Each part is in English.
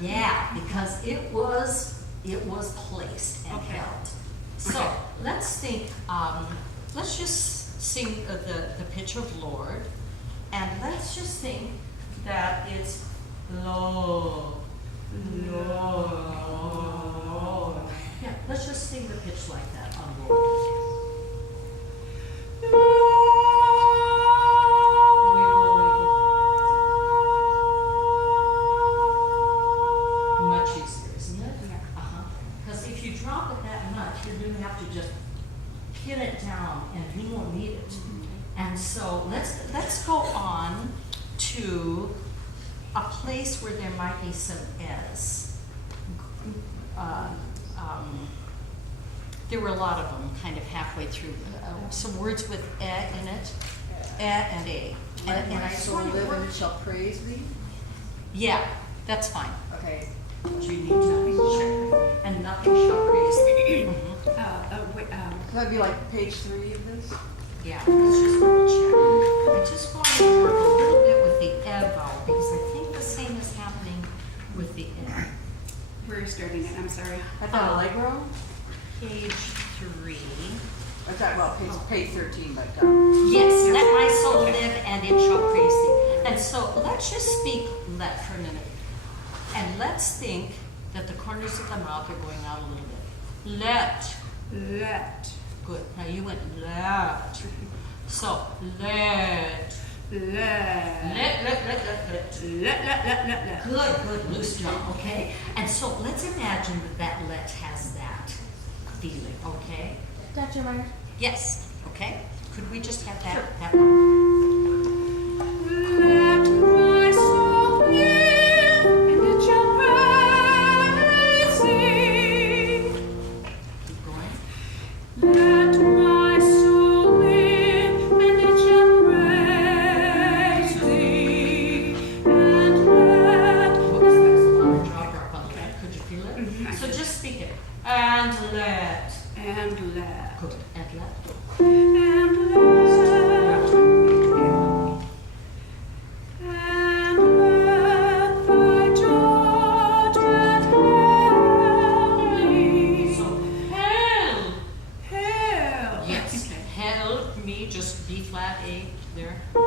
Yeah, because it was placed and Okay. held. So Okay. let's think. Let's just sing the pitch of Lord, and let's just think that it's Lord, Lord. Yeah, let's just sing the pitch like that on Lord. Much easier, isn't it? Yeah. Because if you drop it that much, you're going to have to just pin it down, and you won't need it. And so let's go on to a place where there might be some s. There were a lot of them, kind of halfway through. Some words with in it, and a. Let And my I soul sort of live work- and it shall praise thee. Yeah, that's fine. Okay. Do you need nothing? Sure. And nothing shall praise thee. Could that be like page 3 of this? Yeah, let's just double check. I just want to work a little bit with the ed vowel because I think the same is happening with the ed. We're starting it, I'm sorry. At the Allegro? Page 3. I'm talking about page 13, but Yes, let my soul live and it shall praise thee. And so let's just speak let for a minute. And let's think that the corners of the mouth are going out a little bit. Let. Let. Good. Now you went let. So let. Let. Good, loose jaw, okay? And so let's imagine that let has that feeling, okay? Dr. Meyer. Yes, okay? Could we just have that, Sure. that one? Let my soul live and it shall praise thee. Keep going. Let my soul live and it shall praise thee. And let. What was that? Jaw drop on that. Could you feel it? Mhm. So just speak it. And let. And let. Good. And let. And let. And let thy judgment help me. So help. Help. Yes. Okay. Help me. Just B flat A there. Help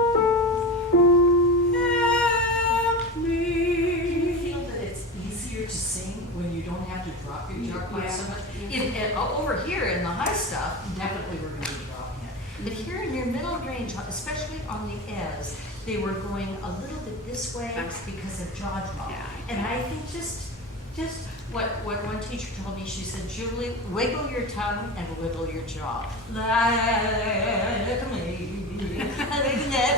Do you me. feel that it's easier to sing when you don't have to drop your jaw quite so Yeah. much? Over here in the high stuff, definitely we're going to be dropping it. But here in your middle range, especially on the S, they were going a little bit this way because of jaw drop. Yeah. And I think just what one teacher told me, she said, Julie, wiggle your tongue and wiggle your jaw. Like me.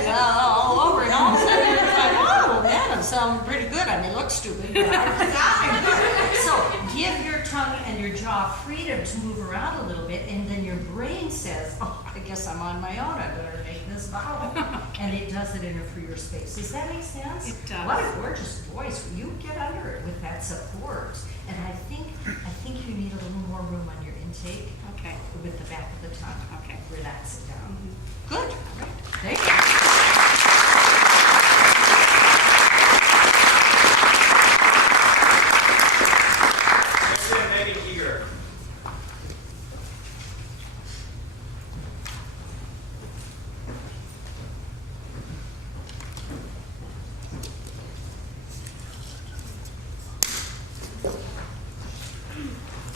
All over and all of a sudden it's like, oh man, I'm sounding pretty good. I may look stupid, but I'm sounding good. So give your tongue and your jaw freedom to move around a little bit, and then your brain says, oh, I guess I'm on my own. I better make this vowel. And it does it in a freer space. Does that make sense? It does. What a gorgeous voice. You get under it with that support. And I think you need a little more room on your intake Okay. with the back of the tongue. Okay. Relax it down. Mhm. Good. All right. Thank you. Next we have Megan Eager.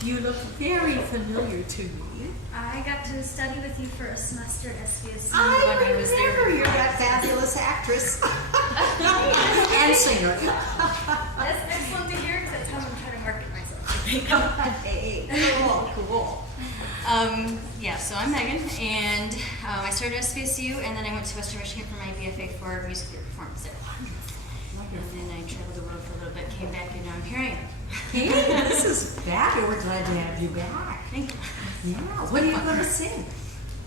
You look very familiar to me. I got to study with you for a semester at SVSU I when I was there. remember you're that fabulous actress and singer. That's excellent to hear because that's how I'm trying to market myself. Hey, cool. Yeah, so I'm Megan, and I started at SVSU, and then I went to Western Michigan for my BFA for music theater performance there. And then I traveled the world for a little bit, came back, and now I'm here I am. Hey, this is fabulous. We're glad to have you back. Thank you. Yeah. What are you going to sing?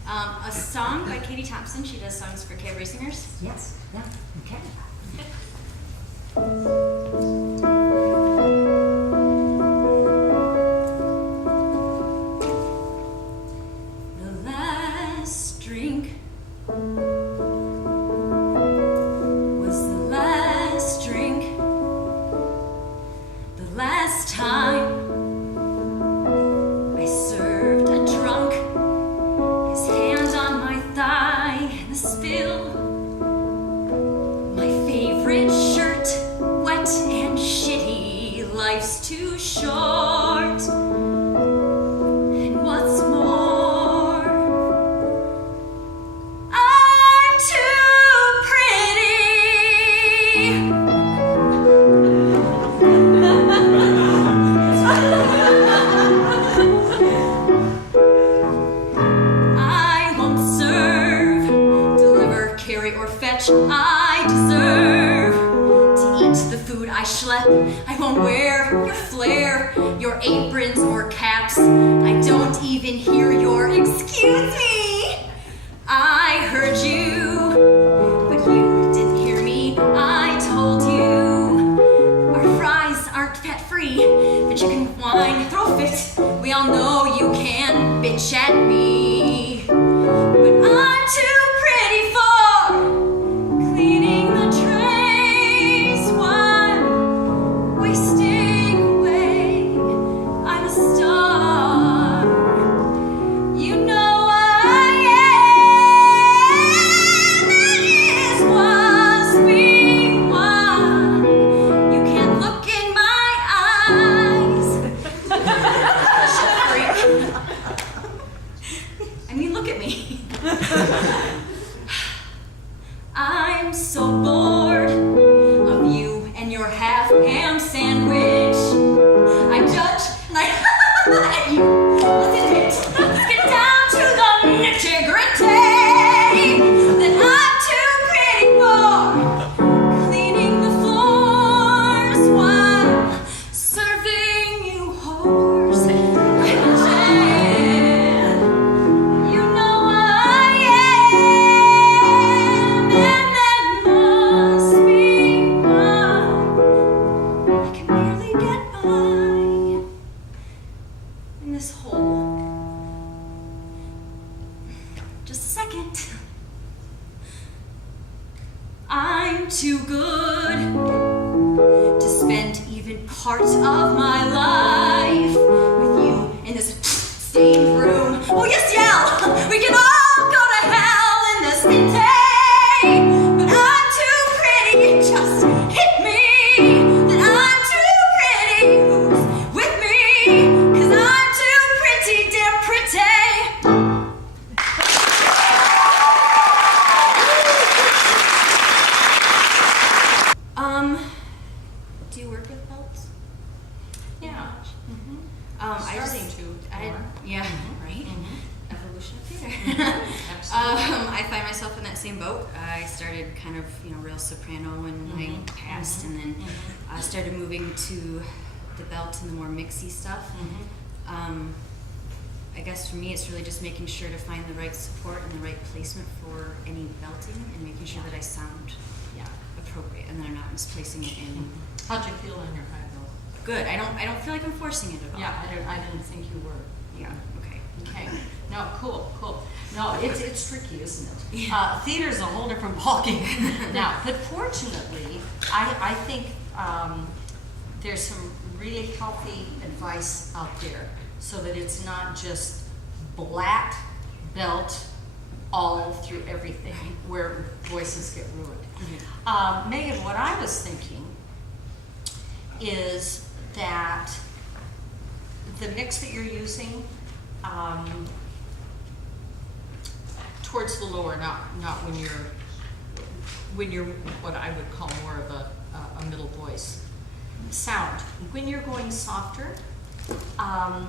A song by Katie Thompson. She does songs for cabaret singers. Yes. Yeah. Okay. The last drink was the last drink too short. And what's more, I'm too I won't serve, deliver, carry, or fetch. I deserve to eat the food I schlep. I won't wear your flair, your aprons or caps. I don't even hear your excuse me. I heard you, but you didn't hear me. I told you our fries aren't fat-free, but you can whine, throw a fit. We all know you can bitch at me, but I'm too pretty for cleaning the trays while wasting away. I'm a star. You know I am. That is was me one. You can't look in my eyes. Freak. I mean, look at me. I'm so bored of you and your half-ham sandwich. I judge and I at you. Let's admit, let's get down to the nitty-gritty. That I'm too pretty for cleaning the floors while serving you whores. You know I am, and that must be why I can barely get by in this hole. Just a second. I'm too good to spend even part of my life with you in this stained room. Oh yes, yell! We can all go to hell in this city, but I'm too pretty. Just hit me. That I'm too pretty. Who's with me? 'Cause I'm too pretty, damn pretty. Do you work with belts? Yeah. I Starting just, to I, more. yeah, right? Mhm. Evolution of theater. Absolutely. I find myself in that same boat. I started kind of, real soprano in my past, and then I started moving to the belt and the more mixy stuff. I guess for me, it's really just making sure to find the right support and the right placement for any belting, and making sure that I sound Yeah. appropriate and that I'm not misplacing it in. How'd you feel in your high bill? Good. I don't feel like I'm forcing it at all. Yeah, I didn't think you were. Yeah. Okay. Okay. No, cool. No, it's tricky, isn't it? Theater's a whole different ballgame now. But fortunately, I think there's some really healthy advice out there, so that it's not just black belt all through everything, where voices get ruined. Megan, what I was thinking is that the mix that you're using, towards the lower, not when you're what I would call more of a middle voice sound. When you're going softer, I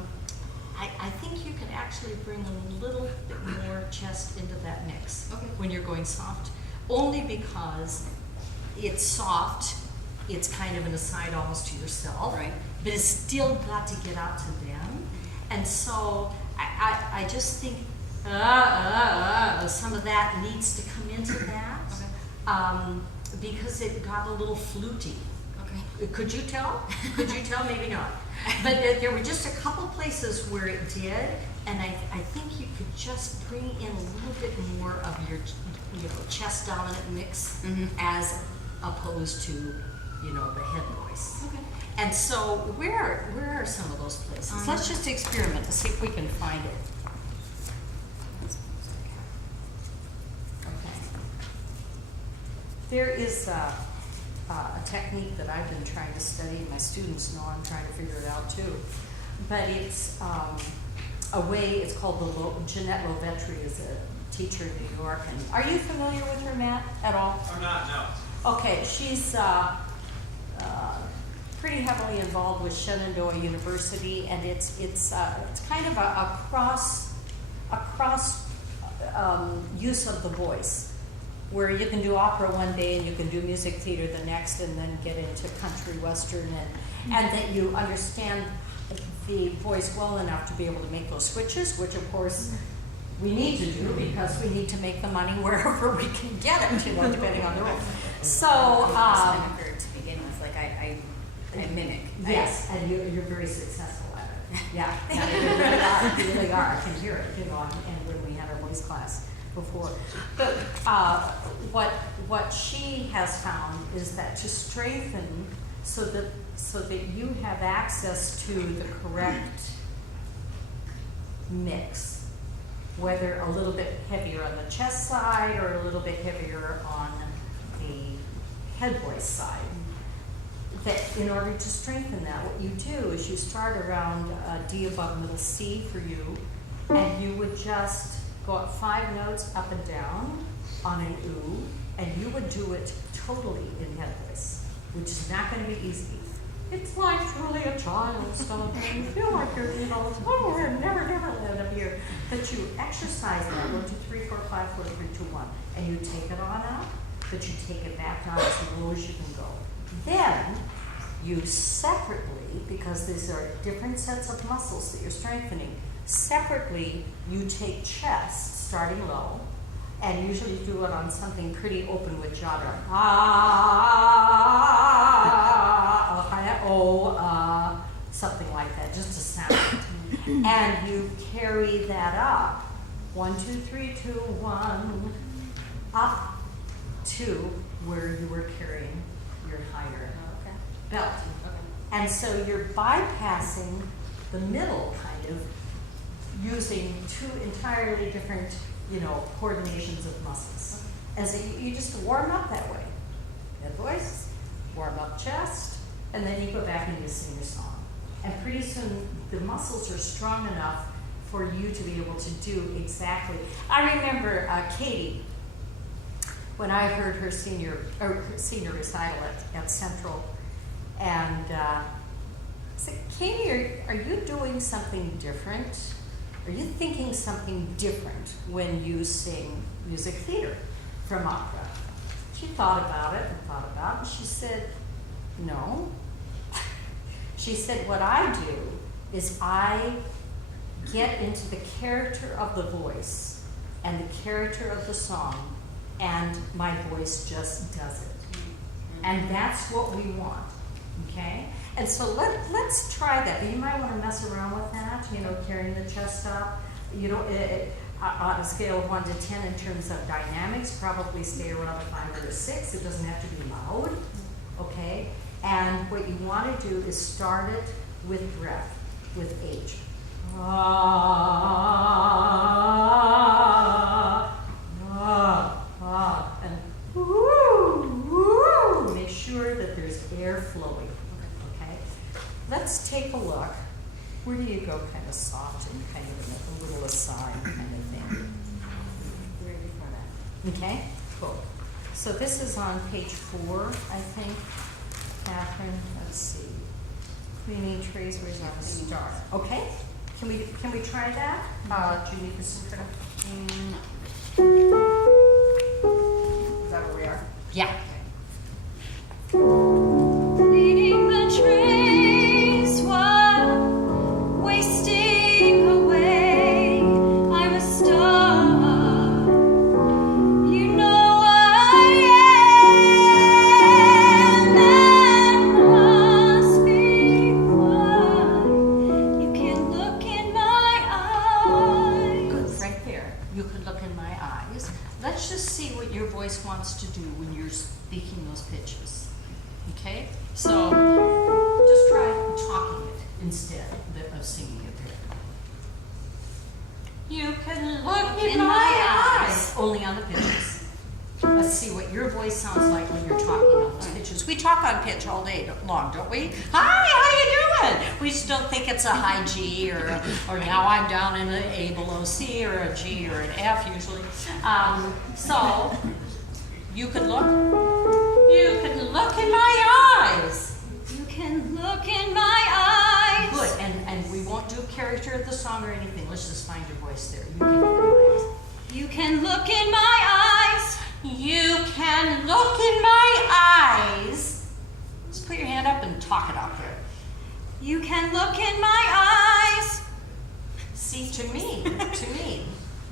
think you can actually bring a little bit more chest into that mix. Okay. When you're going soft, only because it's soft, it's kind of an aside almost to yourself, Right. but it's still got to get out to them. And so I just think some of that needs to come into that. Okay. Because it got a little fluty. Okay. Could you tell? Could you tell? Maybe not. But there were just a couple places where it did, and I think you could just bring in a little bit more of your, chest dominant mix, as opposed to, the head voice. Okay. And so where are some of those places? Let's just experiment to see if we can find it. Okay. There is a a technique that I've been trying to study, and my students know I'm trying to figure it out too. But it's a way, it's called Jeanette Lovetri is a teacher in New York. And are you familiar with her, Matt, at all? I'm not, no. Okay, she's pretty heavily involved with Shenandoah University, and it's kind of a cross use of the voice, where you can do opera one day and you can do music theater the next, and then get into country western, and that you understand the voice well enough to be able to make those switches, which of course we need to do because we need to make the money wherever we can get it, you know, depending on the role. So, to begin with, like I mimic. yes, and you're very successful at it. Yeah, you really are. I can hear it, you know, and when we had our voice class before. But what she has found is that to strengthen so that you have access to the correct mix, whether a little bit heavier on the chest side or a little bit heavier on the head voice side. That in order to strengthen that, what you do is you start around D above middle C for you, and you would just go up 5 notes up and down on an oo, and you would do it totally in head voice, which is not going to be easy. It's like truly a child stuff, and you feel like you're, you know, oh, we're never land up here. But you exercise that 1, 2, 3, 4, 5, 4, 3, 2, 1, and you take it on up, but you take it back down as low as you can go. Then you separately, because these are different sets of muscles that you're strengthening, separately you take chest, starting low, and usually do it on something pretty open with jawbone. Something like that, just a sound. And you carry that up, 1, 2, 3, 2, 1, up to where you were carrying your higher belt. And so you're bypassing the middle, kind of, using 2 entirely different, you know, coordinations of muscles. As you just warm up that way. Head voice, warm up chest, and then you go back and you sing your song. And pretty soon the muscles are strong enough for you to be able to do exactly. I remember Katie, when I heard her senior recital at Central, and I said, Katie, are you doing something different? Are you thinking something different when you sing music theater from opera? She thought about it, and she said, no. She said, what I do is I get into the character of the voice and the character of the song, and my voice just does it. And that's what we want, okay? And so let's try that. But you might want to mess around with that, you know, carrying the chest up. You know, on a scale of 1 to 10 in terms of dynamics, probably stay around a 5 or a 6. It doesn't have to be loud, okay? And what you want to do is start it with breath, with H. And woo. Make sure that there's air flowing, okay? Let's take a look. Where do you go kind of soft and kind of a little aside kind of thing? Right before that. Okay, cool. So this is on page 4, I think. Catherine, let's see. Cleaning trays, where's our star? Okay, can we try that? Judy, this is Is that where we are? yeah. Cleaning the trays while wasting away. I'm a star. You know I am. That must be why you can look in my eyes. Good, right there. You could look in my eyes. Let's just see what your voice wants to do when you're speaking those pitches. Okay? So just try talking it instead of singing it. You can look in my eyes. Only on the pitches. Let's see what your voice sounds like when you're talking on those pitches. we talk on pitch all day long, don't we? Hi, how you doing? We still think it's a high G or now I'm down in an A below C or a G or an F usually. So you can look in my eyes. You can look in my eyes. Good, and we won't do character of the song or anything. Let's just find your voice there. You can look in my eyes. You can look in my eyes. Just put your hand up and talk it out there. You can look in my eyes. See, to me,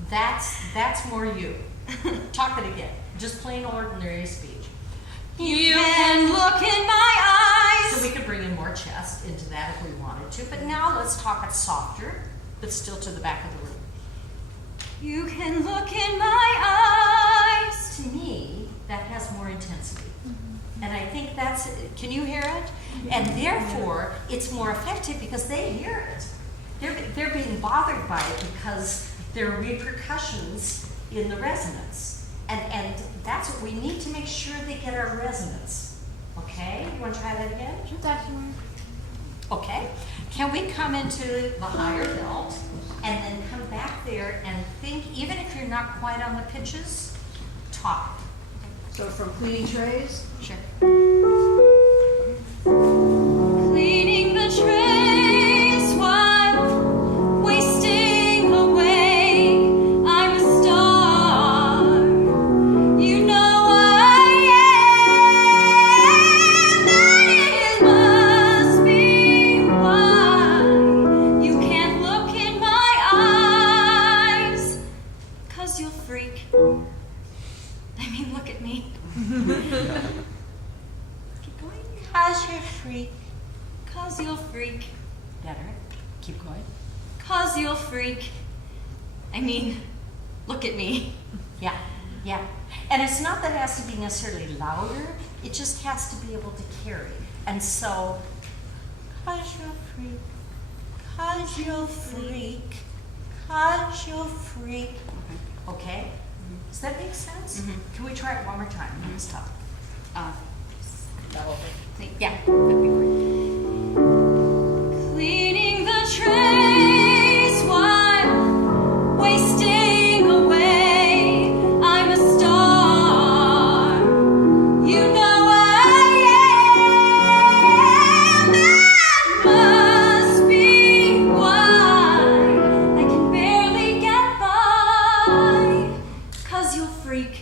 that's more you. Talk it again. Just plain ordinary speech. You can look in my eyes. So we could bring in more chest into that if we wanted to, but now let's talk it softer, but still to the back of the room. You can look in my eyes. To me, that has more intensity. And I think that's, can you hear it? And therefore, it's more effective because they hear it. They're being bothered by it because there are repercussions in the resonance. And that's what we need to make sure they get our resonance. Okay? You want to try that again? Okay. Can we come into the higher belt and then come back there and think, even if you're not quite on the pitches, talk. So from cleaning trays? Sure. Cleaning the trays while wasting away. I'm a star. You know I am. That it must be why you can't look in my eyes. 'Cause you'll freak. I mean, look at me. Keep going. 'Cause you're a freak. 'Cause you'll freak. Better. Keep going. 'Cause you'll freak. I mean, look at me. Yeah, yeah. And it's not that it has to be necessarily louder, it just has to be able to carry. And so, 'cause you're a freak, 'cause you'll freak, 'cause you'll freak. Okay? Does that make sense? Mhm. Can we try it one more time? Let's talk. Yeah. Cleaning the trays while wasting away. I'm a star. You know I am. That must be why I can barely get by. 'Cause you'll freak.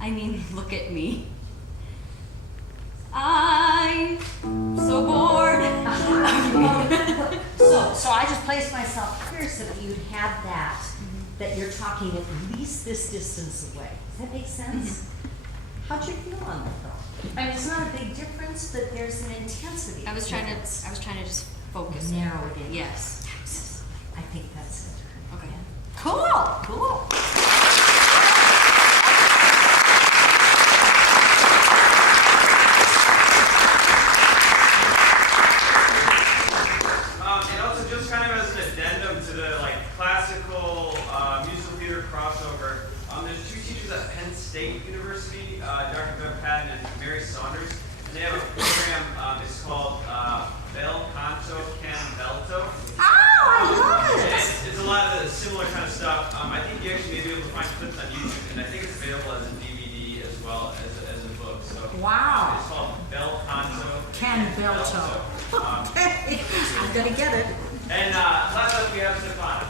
I mean, look at me. I'm so bored. So I just placed myself here so that you'd have that you're talking at least this distance away. Does that make sense? How'd you feel on that though? I mean, it's not a big difference, but there's an intensity. I was trying to just focus. Narrow it in. Yes. I think that's it. Okay. Cool, cool. And also just kind of as an addendum to the classical musical theater crossover, there's two teachers at Penn State University, Dr. Doug Patton and Mary Saunders, and they have a program, it's called Bel Canto Can Belto. Oh, I love it. It's a lot of the similar kind of stuff. I think you actually may be able to find clips on YouTube, and I think it's available as a DVD as well as a book. So Wow. it's called Bel Canto Can Belto. Okay, I'm gonna get it. And last up we have Stefano.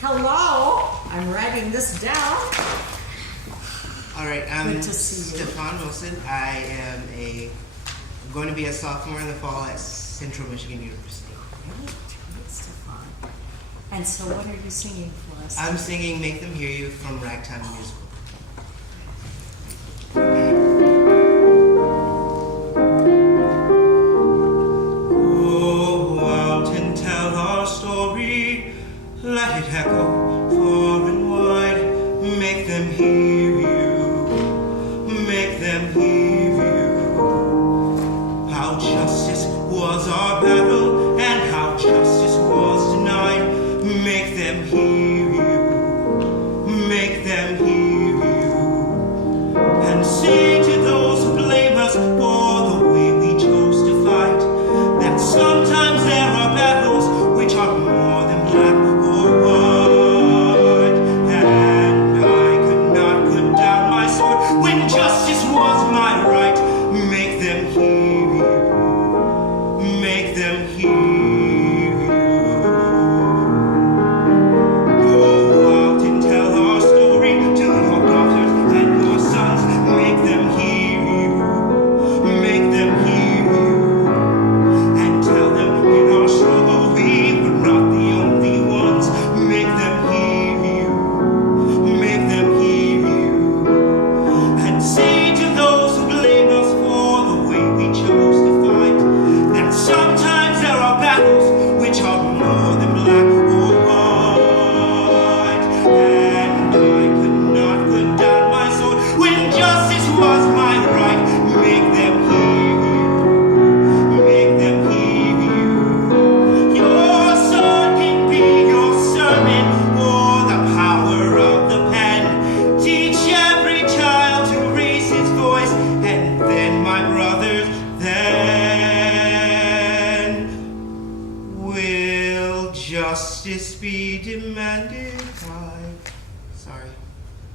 Hello, I'm writing this down. All right, I'm Good to see you. Stefan Wilson. I am going to be a sophomore in the fall at Central Michigan University. Great, Stefan. And so what are you singing for us? I'm singing Make Them Hear You from Ragtime Musical. Go out and tell our story. Let it echo far and wide. Make them hear you. Make them hear you. How justice was our battle and how justice was denied. Make them hear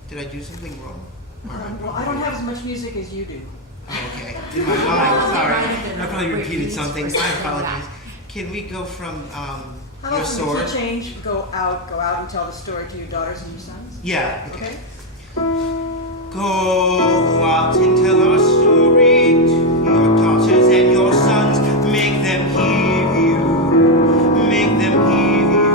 Did I do something wrong? Well, I don't have as much music as you do. Oh, okay. In my mind, sorry. I probably repeated something. My apologies. Can we go from How your about sword? the key change? Go out and tell the story to your daughters and your sons. Yeah. Okay. Go out and tell our story to your daughters and your sons. Make them hear you. Make them hear you.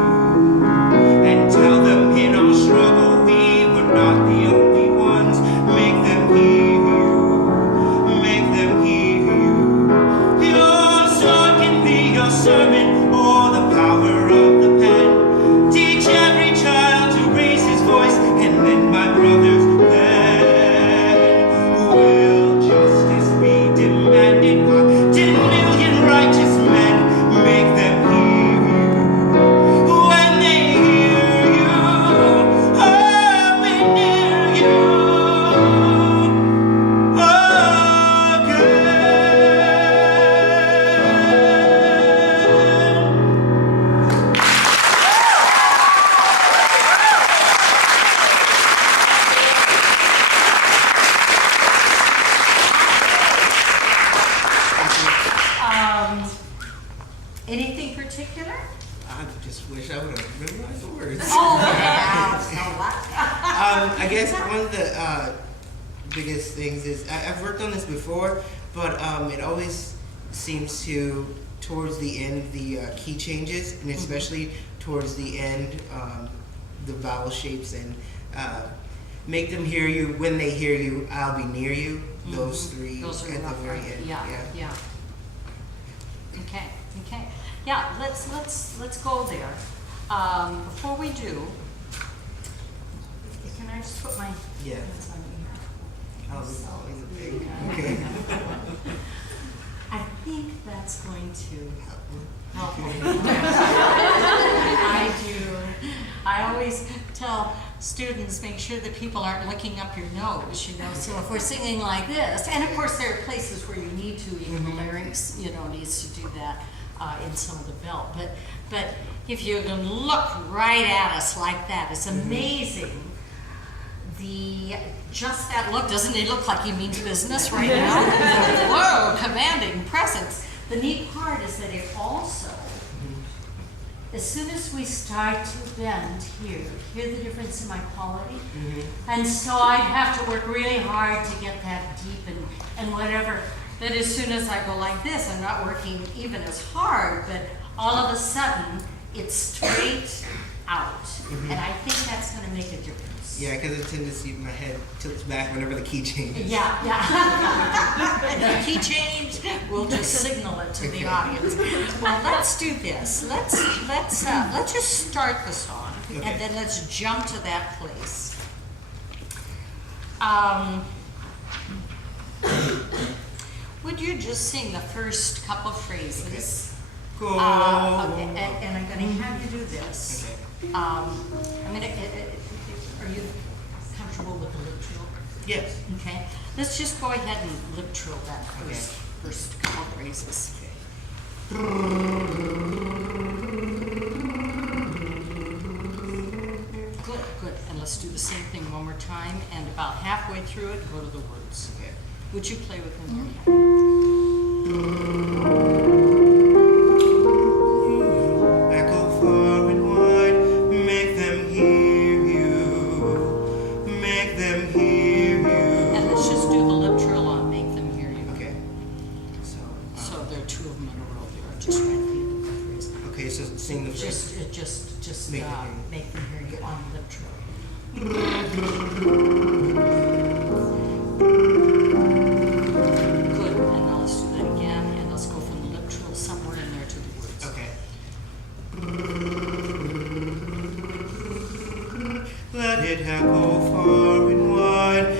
And tell them in our struggle we were not the only ones. Make them hear you. Make them hear you. Your sword can be your sermon or the power of the pen. Teach every child to raise his voice, and then my brothers, will justice be demanded by 10 million righteous men? Make them hear you. When they hear you, I'll be near you again. Anything particular? I just wish I would have memorized the words. Oh, yeah. So what? I guess one of the biggest things is I've worked on this before, but it always seems to, towards the end, the key changes, and especially towards the end, the vowel shapes and make them hear you. When they hear you, I'll be near you. Those three Those are at the rough, very right? end. Yeah. Okay. Yeah, let's go there. Before we do, can I just put my Yeah. hands on here? Oh, this is always a big. Okay. I think that's going to Help me. help me. I do. I always tell students, make sure that people aren't looking up your nose, so if we're singing like this, and of course there are places where you need to, even the larynx, needs to do that in some of the belt, but if you can look right at us like that, it's amazing. Just that look, doesn't it look like he means business right now? Whoa, commanding presence. The neat part is that it also, as soon as we start to bend here, hear the difference in my quality? And so I have to work really hard to get that deep and whatever. That as soon as I go like this, I'm not working even as hard, but all of a sudden, it's straight out. And I think that's gonna make a difference. Yeah, because I tend to see my head tilts back whenever the key changes. Yeah. The key change, we'll just signal it to the audience. Well, let's do this. Let's just start the song, Okay. and then let's jump to that place. Would you just sing the first couple phrases? Go. Okay, and I'm going to have you do this. Okay. I'm going to. Are you comfortable with the lip trill? Yes. Okay, let's just go ahead and lip trill that first couple phrases. Good, and let's do the same thing one more time, and about halfway through it, go to the words. Okay. Would you play with them? Echo far and wide, make them hear you, make them hear you. And let's just do the lip trill on Make Them Hear You. Okay. So there are two of them in a row there, just right through the phrase. Okay, so sing the phrase. Just Make Them Hear You. Make Them Hear You on the lip trill. Good, and now let's do that again, and let's go from the lip trill somewhere in there to the words. Okay. Let it echo far and wide.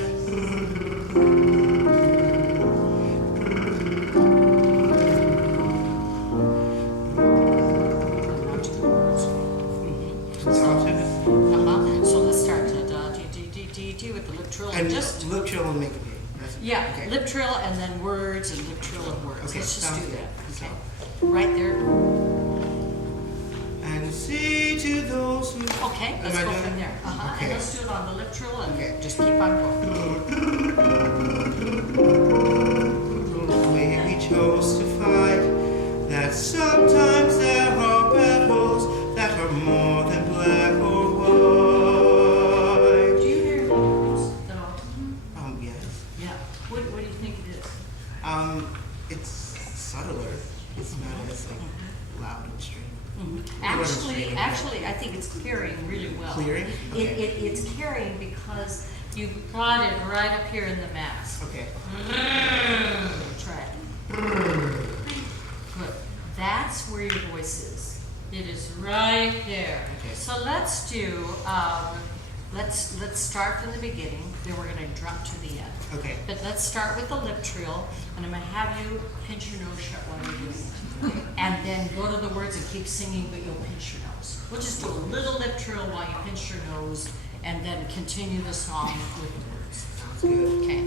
And now to the words. Stop to it. So let's start to D with the lip trill, And just, lip trill and make them hear. That's it. yeah, Okay. lip trill and then words and lip trill and words. Okay, Let's just sounds do good. that, So- okay? Right there. And say to those who... Okay, let's Am I go doing from it? there. Uh-huh. Okay. And let's do it on the lip trill and Okay. just keep on going. The way we chose to fight, that sometimes there are battles that are more than black or white. Do you hear notes at all? Yes. Yeah. What do you think it is? It's subtler. It's not as like loud and straight. Actually, I think it's carrying really well. Clearing? Okay. It's carrying because you've got it right up here in the mask. Okay. Try it. Good. That's where your voice is. It is right there. Okay. So let's do, let's start from the beginning, then we're gonna drop to the end. Okay. But let's start with the lip trill, and I'm gonna have you pinch your nose shut while you're doing it. And then go to the words and keep singing, but you'll pinch your nose. We'll just do a little lip trill while you pinch your nose, and then continue the song with the words. Sounds good. Okay.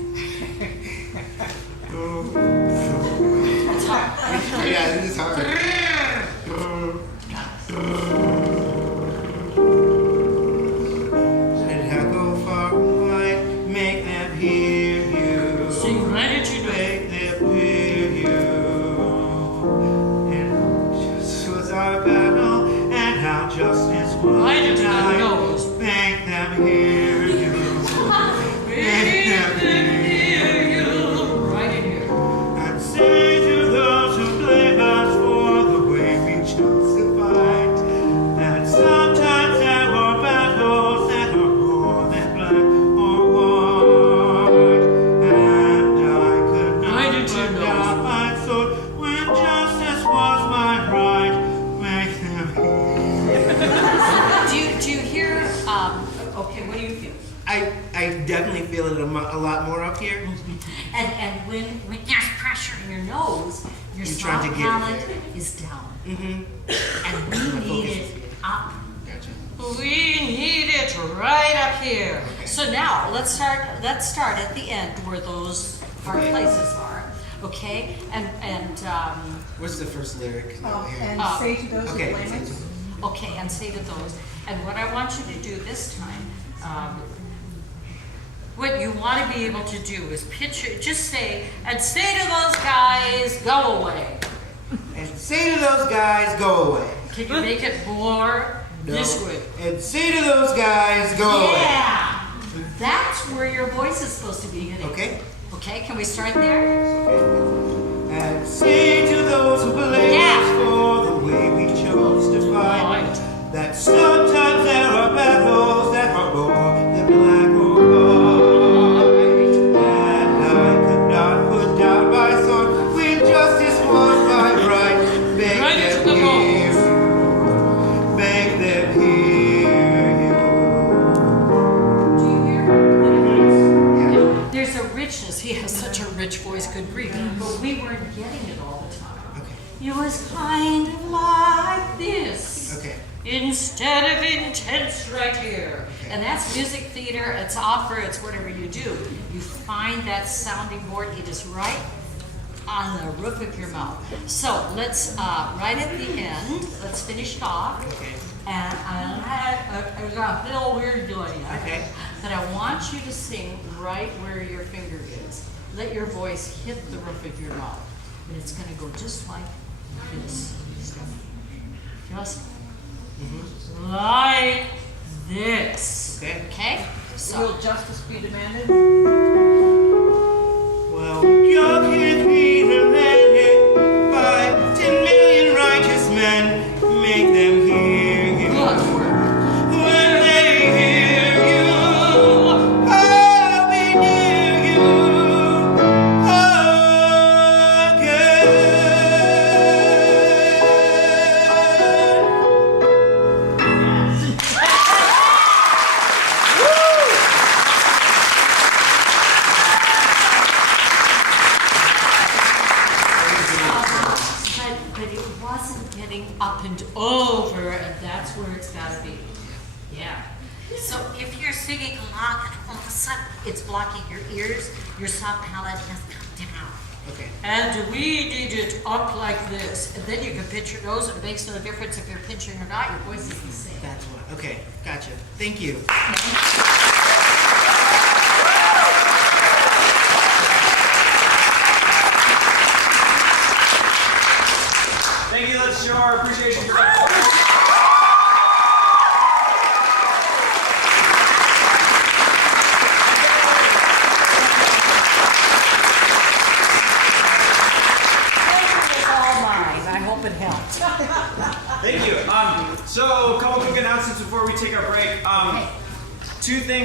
It's hard. Yeah, it is hard. Let it go far and wide, make them hear you. Sing right at your nose. Make them hear you. And just was our battle, and how justice was Right into the denied. nose. Make them hear you. Make them hear you. Right in here. And say to those who blame us for the way we chose to fight, that sometimes there are battles that are more than black or white. And I could not Right into your put nose. down my sword when justice was my right. Make them hear. Do you hear, okay, what do you feel? I definitely feel it a lot more up here. And when there's pressure in your nose, your You're trying soft to get it palate there. is down. Mm-hmm. And we need it up. Gotcha. We need it right up here. Okay. So now let's start at the end where those hard Okay. places are. Okay? And What's the first lyric? And say to those who Okay. blame us. okay, and say to those. And what I want you to do this time, what you want to be able to do is picture, just say, and say to those guys, go away. And say to those guys, go away. Can you make it more this way? And say to those guys, go away. Yeah! That's where your voice is supposed to be hitting. Okay? Okay, can we start there? And say to those who blame Yeah. us for the way we chose to fight, Right. that sometimes there are battles that are more than black or white. And I could not put down my sword when justice was my right. Make Right into them the hear you. Make them hear you. Do you hear? Yeah. There's a richness. He has such a rich voice, good grief. But we weren't getting it all the time. Okay. It was kind of like this. Okay. Instead of intense right here. Okay. And that's music theater, it's opera, it's whatever you do. You find that sounding board, it is right on the roof of your mouth. So let's, right at the end, let's finish it off. Okay. And I was a little weird doing it. Okay. But I want you to sing right where your finger is. Let your voice hit the roof of your mouth. And it's gonna go just like this. Just like this. Okay. Okay? So, Will justice be demanded? Well, God can't be demanded by 10 million righteous men. Make them hear you. good work. When they hear you, I'll be near you But it wasn't getting up and over, and that's where it's gotta be. Yeah. So if you're singing along and all of a sudden it's blocking your ears, your soft palate has come down. Okay. And we need it up like this, and then you can pinch your nose, and it makes no difference if you're pinching or not, your voice is the same. That's what. Okay, gotcha. Thank you. Thank you. Let's show our appreciation for that. It's all mine. I hope it helps. Thank you. So a couple quick announcements before we take our break. Two things.